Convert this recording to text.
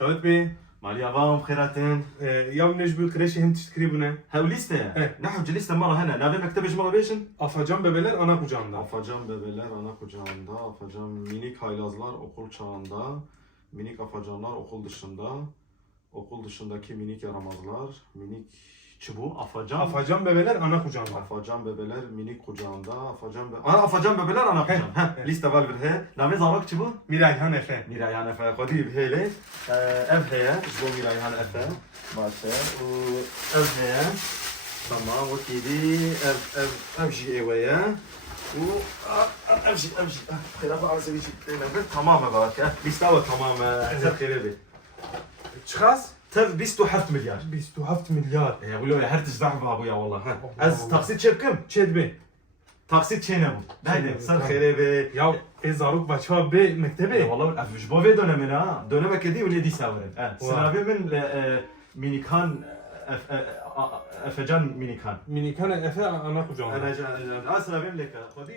خالد بي ماليا فام خيراتين. يوم نجبو كريشي هم تشتري بنا. هاو ليستا نحن ليستا مرة هنا نافي مكتبش مرة بيشن. Afacan bebeler ana kucağında. Afacan bebeler ana kucağında, afacan minik haylazlar okul çağında, minik afacanlar okul dışında, okul dışındaki minik yaramazlar, minik çubuğu, afacan. Afacan bebeler ana kucağında. Afacan bebeler minik kucağında, afacan bebeler ana kucağında. Liste var bir he. Name zamak çubuğu? Mirayhan Efe. Mirayhan Efe, kodi bir hele. Ev heye, bu Mirayhan Efe. Başa, ev heye. Tamam, o kedi, ev eveya. امشي خير ابغى اسوي شيء تمام بارك ليست تمام خير بي Çıkas. تف بيستو حفت مليار 27 milyar. يا ولو يا هرتج ضعف ابويا والله ها از تقسيط شبكم Çedbi. تقسيط شينا ابو هيدا صار خير بي Ya Zaruk Başa Bey mektebi. والله افش بوفي دونا منا دونا مكدي ولا دي ساورن سنابي من مينيكان افجان مينيكان Minikan Efe ana kucağında. انا جا اسرابي لك خدي